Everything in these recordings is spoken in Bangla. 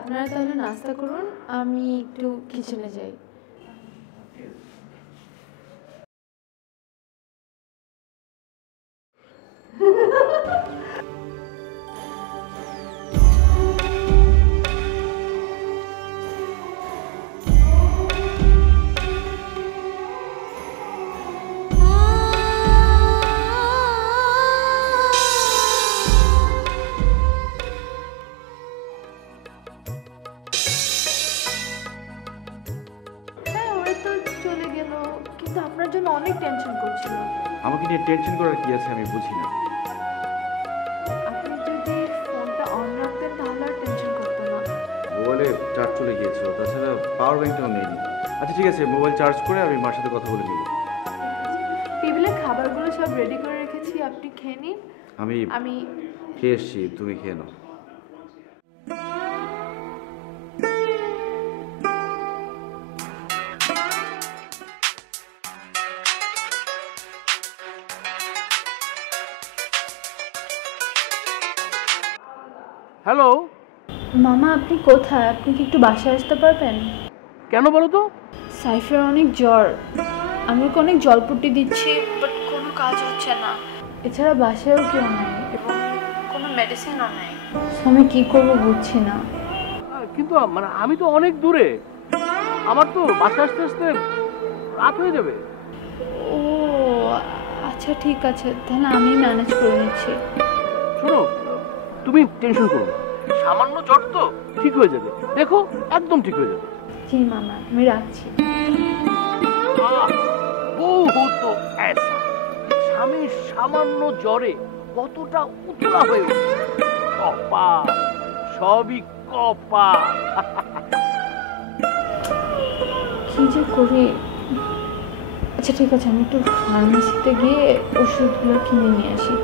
আপনারা তাহলে নাস্তা করুন, আমি একটু কিচেনে যাই। আপনার জন্য অনেক টেনশন করছিল। আমাকে নিয়ে টেনশন করার কি আছে আমি বুঝি না। আপনি যদি ফোনটা অন রাখতেন তাহলে আর টেনশন করতো না। মোবাইলে চার্জ চলে গিয়েছিল, তাছাড়া পাওয়ার ব্যাংকটাও নেইনি। আচ্ছা ঠিক আছে, মোবাইল চার্জ করে আমি মার সাথে কথা বলে নেব। টেবিলে খাবারগুলো সব রেডি করে রেখেছি, আপনি খেয়ে নিন। আমি খেয়ে এসছি, তুমি খেয়ে নাও। হ্যালো মামা, আপনি কোথায়? আপনি কি একটু বাসায় আসতে পারবেন? কেন বলো তো? সাইফের অনেক জ্বর, আমি ওকে অনেক জলপট্টি দিচ্ছি, বাট কোনো কাজ হচ্ছে না। এছাড়া বাসায়ও কেউ নেই এবং কোনো মেডিসিনও নেই। আমি কি করবো বুঝছি না। কিন্তু মানে আমি তো অনেক দূরে, আমার তো বাসা আসতে আসতে রাত হয়ে যাবে। ও আচ্ছা ঠিক আছে, তাহলে আমি ম্যানেজ করে নিচ্ছি। শোনো, তুমি টেনশন করো না, সামান্য জ্বর তো, ঠিক হয়ে যাবে, দেখো একদম ঠিক হয়ে যাবে। জি মামা, আমি রাখছি। বহুত স্বামীর সামান্য জ্বরে কতটা উতলা হয়ে উঠছে, কপাল, সবই কপাল। কি যে করি। আচ্ছা ঠিক আছে, আমি একটু ফার্মেসিতে গিয়ে ওষুধগুলো কিনে নিয়ে আসি।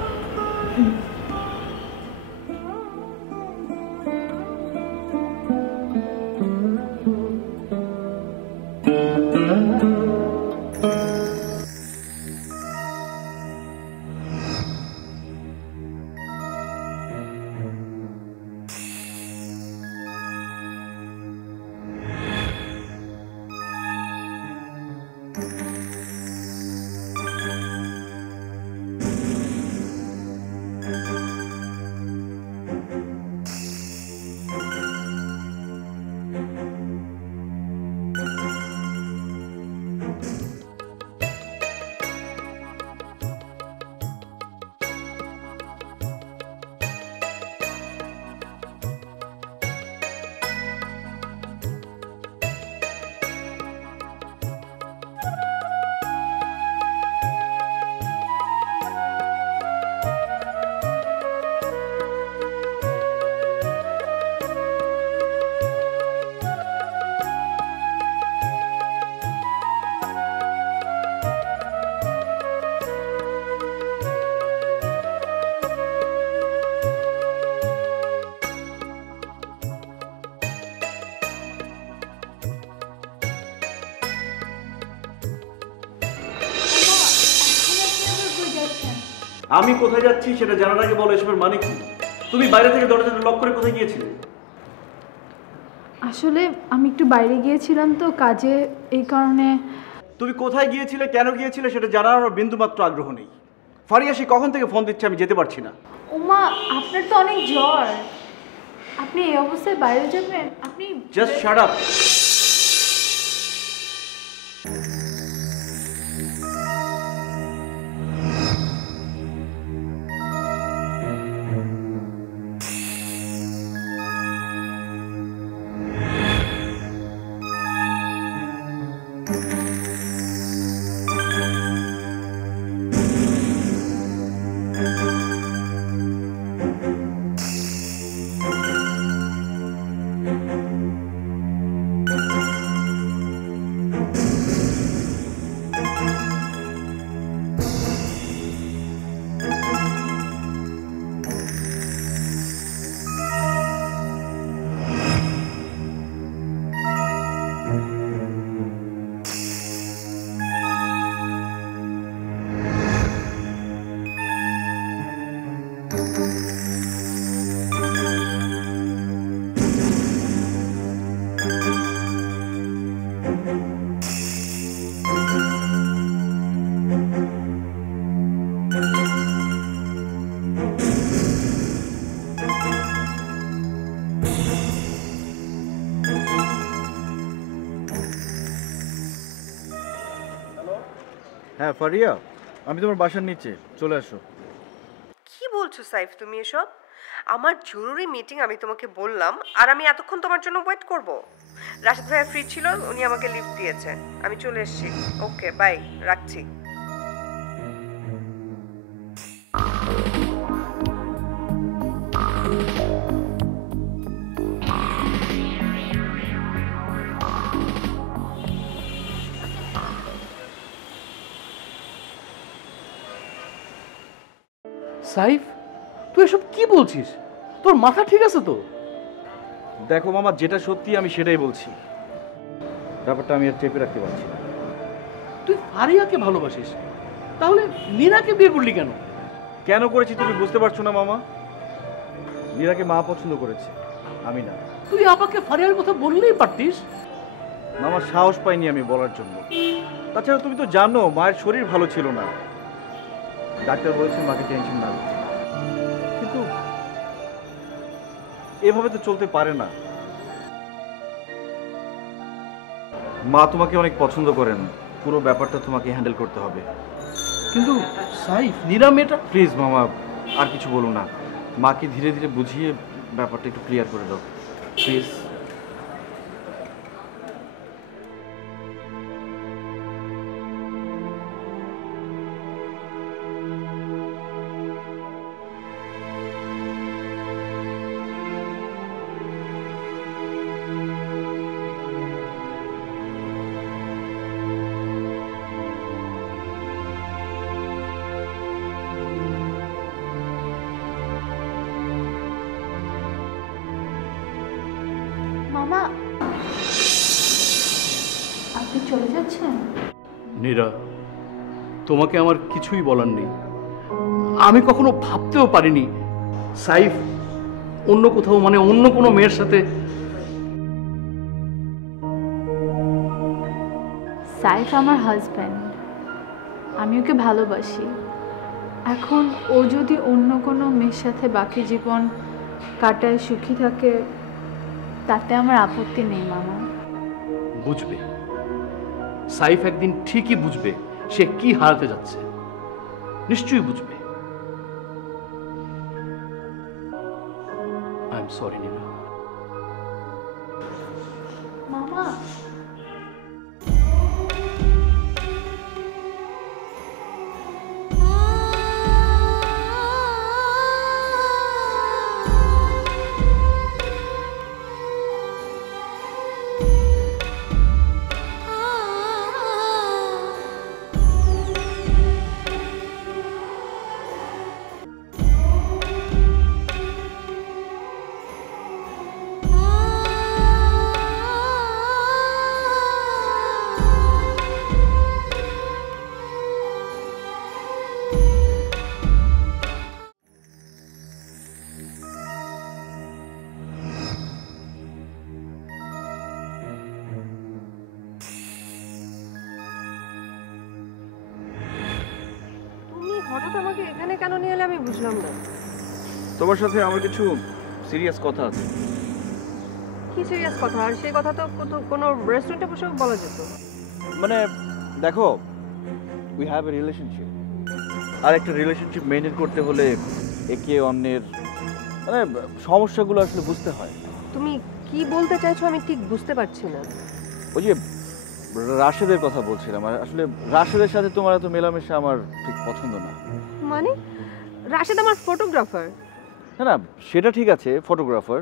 আমি কোথায় যাচ্ছি সেটা জানার আগে বলো এসবের মানে কি? তুমি বাইরে থেকে দরজাটা লক করে কোথায় গিয়েছিলে? আসলে আমি একটু বাইরে গিয়েছিলাম তো কাজে, এই কারণে। তুমি কোথায় গিয়েছিলে, কেন গিয়েছিলে সেটা জানার আমার বিন্দুমাত্র আগ্রহ নেই। ফারিয়া সে কখন থেকে ফোন দিচ্ছে, আমি যেতে পারছি না। ওমা, আপনার তো অনেক জ্বর, আপনি এই অবস্থায় বাইরে যাবেন? আপনি জাস্ট শাট আপ। হ্যাঁ ফারিয়া, আমি তোমার বাসার নিচে, চলে আসো। কি বলছো সাইফ তুমি এসব? আমার জরুরি মিটিং আমি তোমাকে বললাম, আর আমি এতক্ষণ তোমার জন্য ওয়েট করব? রাশেদ ভাইয়া ফ্রি ছিল, উনি আমাকে লিফট দিয়েছে, আমি চলে এসেছি। ওকে বাই, রাখছি। সাইফ, তুই এসব কি বলছিস? তোর মাথা ঠিক আছে তো? দেখো মামা, যেটা সত্যি আমি সেটাই বলছি। ব্যাপারটা আমি আর চেপে রাখতে পারছি না। তুই ফারিয়াকে ভালোবাসিস, তাহলে নীরাকে বিয়ে করলি কেন? কেন করেছি তুমি বুঝতে পারছো না মামা? মীরাকে মা পছন্দ করেছে, আমি না। তুই আমাকে ফারিয়ার কথা বললেই পারতিস। মামা সাহস পাইনি আমি বলার জন্য। তাছাড়া তুমি তো জানো মায়ের শরীর ভালো ছিল না, ডাক্তার বলেছেন মাকে টেনশন না নিতে। কিন্তু এভাবে তো চলতে পারে না। মা তোমাকে অনেক পছন্দ করেন, পুরো ব্যাপারটা তোমাকে হ্যান্ডেল করতে হবে। কিন্তু সাইফ, নীরা মেয়েটা। প্লিজ মামা, আর কিছু বলো না। মাকে ধীরে ধীরে বুঝিয়ে ব্যাপারটা একটু ক্লিয়ার করে দাও প্লিজ। মামা, আপনি চলে যাচ্ছেন? নীরা, তোমাকে আমার কিছুই বলার নেই। আমি কখনো ভাবতেও পারিনি সাইফ অন্য কোথাও, মানে অন্য কোনো মেয়ের সাথে। সাইফ আমার হাজব্যান্ড, আমি ওকে ভালোবাসি। এখন ও যদি অন্য কোনো মেয়ের সাথে বাকি জীবন কাটায় সুখী থাকে, তাতে আমার আপত্তি নেই মামা। বুঝবে, সাইফ একদিন ঠিকই বুঝবে সে কি হারাতে যাচ্ছে। নিশ্চয়ই বুঝবে। I am sorry Nira. মামা, তুমি হঠাৎ আমাকে এখানে কেন নিয়ে এলে আমি বুঝলাম না। তোমার সাথে আমার কিছু সিরিয়াস কথা আছে। কি সিরিয়াস কথা? আর সেই কথা তো কোনো রেস্টুরেন্টে বসে বলা যেত। মানে দেখো, উই হ্যাভ এ রিলেশনশিপ, আর একটা রিলেশনশিপ মেনটেন করতে হলে একে অন্যের মানে সমস্যাগুলো আসলে বুঝতে হয়। তুমি কি বলতে চাইছো আমি ঠিক বুঝতে পারছি না। ওই যে রাশেদের কথা বলছিলাম, আর আসলে রাশেদের সাথে তোমার এত মেলামেশা আমার ঠিক পছন্দ না। মানে রাশেদ আমার ফটোগ্রাফার। না না, সেটা ঠিক আছে, ফটোগ্রাফার,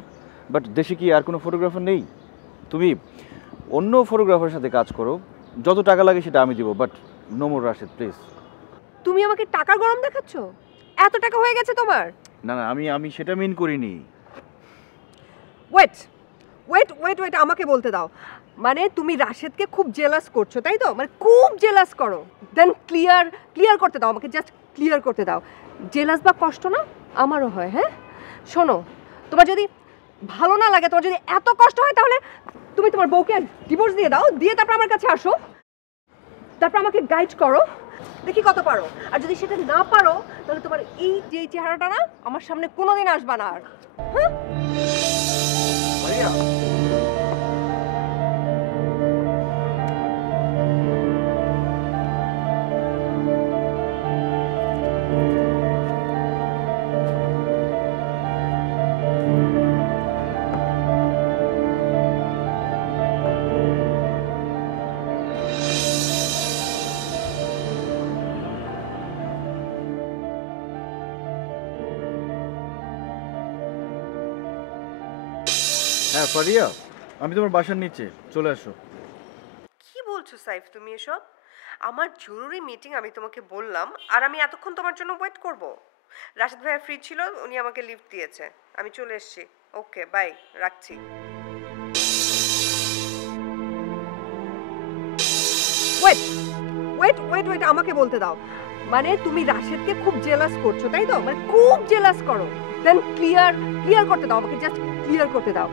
বাট দেশে কি আর কোনো ফটোগ্রাফার নেই? তুমি অন্য ফটোগ্রাফারের সাথে কাজ করো, যত টাকা লাগে সেটা আমি দিব, but no more Rashed please. তুমি আমাকে টাকার গরম দেখাচ্ছ? এত টাকা হয়ে গেছে তোমার? না না, আমি সেটা মিন করিনি। ওয়েট ওয়েট ওয়েট ওয়েট আমাকে বলতে দাও। মানে তুমি রাশেদকে খুব জেলাস করছো, তাই তো? মানে খুব জেলাস করো। দেন ক্লিয়ার করতে দাও আমাকে, জাস্ট ক্লিয়ার করতে দাও। জেলাস বা কষ্ট না আমারও হয়। হ্যাঁ শোনো, তোমার যদি ভালো না লাগে, তোমার যদি এত কষ্ট হয়, তাহলে তুমি তোমার বউকে ডিভোর্স দিয়ে দাও, দিয়ে তারপর আমার কাছে আসো, তারপর আমাকে গাইড করো, দেখি কত পারো। আর যদি সেটা না পারো, তাহলে তোমার এই যে চেহারাটা না আমার সামনে কোনোদিন আসবা না আর। হ্যাঁ ভাইয়া, হ্যাঁ ফারিয়া, আমি তোমার বাসার নিচে, চলে আসো। কি বলছো সাইফ তুমি এসব? আমার জরুরি মিটিং আমি তোমাকে বললাম, আর আমি এতক্ষণ তোমার জন্য ওয়েট করব? রাশেদ ভাইয়া ফ্রি ছিল, উনি আমাকে লিফট দিয়েছে, আমি চলে এসেছি। ওকে বাই, রাখছি। ওয়েট ওয়েট ওয়েট ওয়েট আমাকে বলতে দাও। মানে তুমি রাশেদকে খুব জেলাস করছো তাই তো? মানে খুব জেলাস করো, দেন ক্লিয়ার করতে দাও আমাকে, জাস্ট ক্লিয়ার করতে দাও।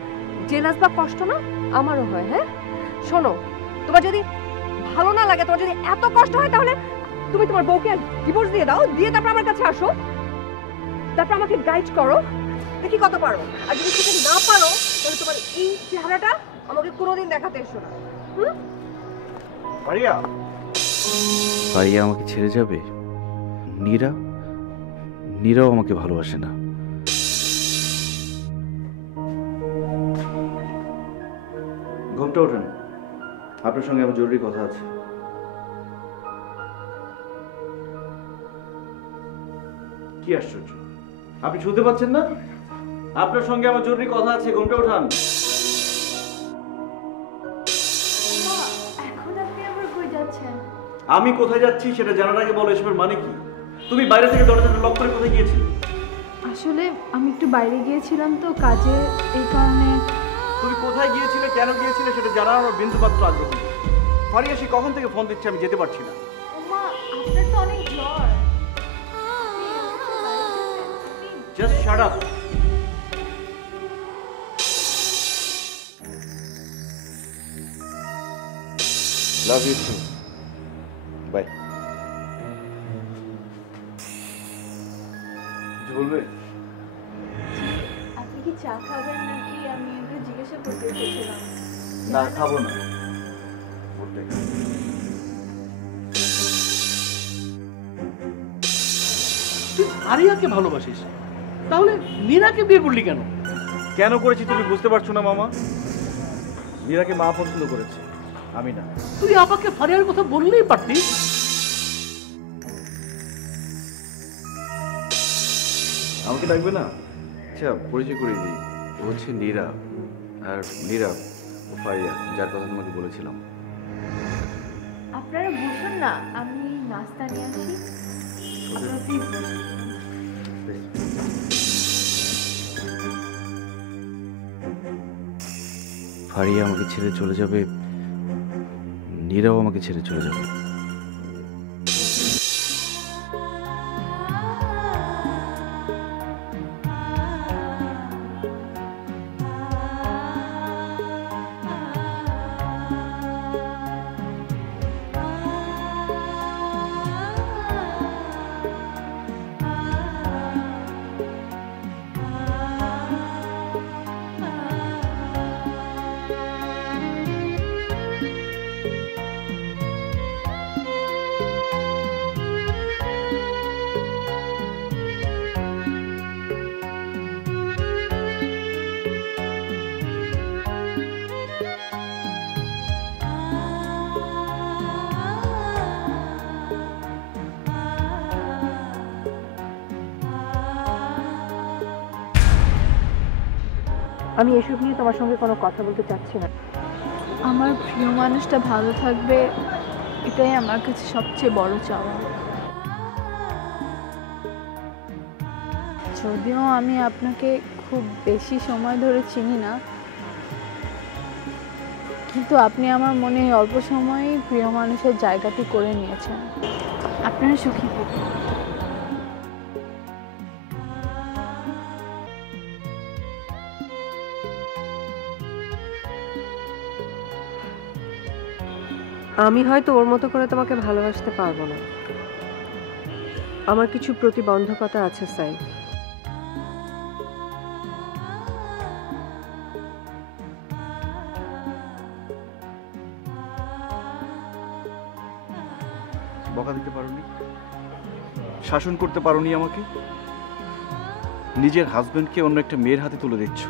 জেলাস বা কষ্ট না আমারও হয়। হ্যাঁ শোনো, তোমার যদি ভালো না লাগে, তোমার যদি এত কষ্ট হয়, তাহলে তুমি তোমার বউকে ডিভোর্স দিয়ে দাও, দিয়ে তারপর আমার কাছে আসো, তারপর আমাকে গাইড করো, দেখি কত পারো। আর যদি সেটা না পারো, তাহলে তোমার এই চেহারাটা আমাকে কোনোদিন দেখাতে এসো না। ফারিয়া, ফারিয়া আমাকে ছেড়ে যাবে? নীরাও আমাকে ভালোবাসে না। ঘুমটা ওঠেন, আপনার সঙ্গে আমার জরুরি কথা আছে। কি আশ্চর্য, আপনি শুনতে পাচ্ছেন না? আপনার সঙ্গে আমার জরুরি কথা আছে, ঘুমটা ওঠান। এখন আপনি আবার কই যাচ্ছেন? আমি কোথায় যাচ্ছি সেটা জানার আগে বলো এসবের মানে কি? তুমি বাইরে থেকে দরজাটা লক করে কোথায় গিয়েছিলে? আসলে আমি একটু বাইরে গিয়েছিলাম তো কাজে, এই কারণে। তুমি কোথায় গিয়েছিলে, কেন গিয়েছিলে সেটা জানার আমার বিন্দুমাত্র আগ্রহ নেই। ফারিয়া সে কখন থেকে ফোন দিচ্ছে, আমি যেতে পারছি না। ওমা, আপনার তো অনেক জ্বর। Just shut up. Love you too. Bye. কিছু বলবে? আপনি কি চা খাবেন নাকি? আমি একটু জিজ্ঞাসা করতে এসেছিলাম। না, খাবো না। তুই আরিয়াকে ভালোবাসিস, তাহলে মীরাকে বিয়ে করলি কেন? কেন করেছি তুমি বুঝতে পারছো না মামা? মীরাকে মা পছন্দ করেছে, আমি না। তুই আপাকে ফারিয়ার কথা বললেই পারতিস। আমাকে ডাকবে না? আচ্ছা, পরিচয় করিয়ে দিই। ও হচ্ছে নীরা, আর নীরা ও ফারিয়া, যার কথা তোমাকে বলেছিলাম। আপনারা বসুন না, আমি নাস্তা নিয়ে আসি। আপনারা প্লিজ বসুন। ফারিয়া আমাকে ছেড়ে চলে যাবে, নীরাও আমাকে ছেড়ে চলে যাবে। আমি এসব নিয়ে তোমার সঙ্গে কোনো কথা বলতে চাচ্ছি না। আমার প্রিয় মানুষটা ভালো থাকবে, এটাই আমার কাছে সবচেয়ে বড় চাওয়া। যদিও আমি আপনাকে খুব বেশি সময় ধরে চিনি না, কিন্তু আপনি আমার মনে অল্প সময়েই প্রিয় মানুষের জায়গাটি করে নিয়েছেন। আপনারা সুখী থাকুন। আমি হয়তো ওর মতো করে তোমাকে ভালোবাসতে পারবো না, আমার কিছু প্রতিবন্ধকতা আছে সাইফ। বকা দিতে পারোনি, শাসন করতে পারোনি আমাকে। নিজের হাজবেন্ডকে অন্য একটা মেয়ের হাতে তুলে দিচ্ছ।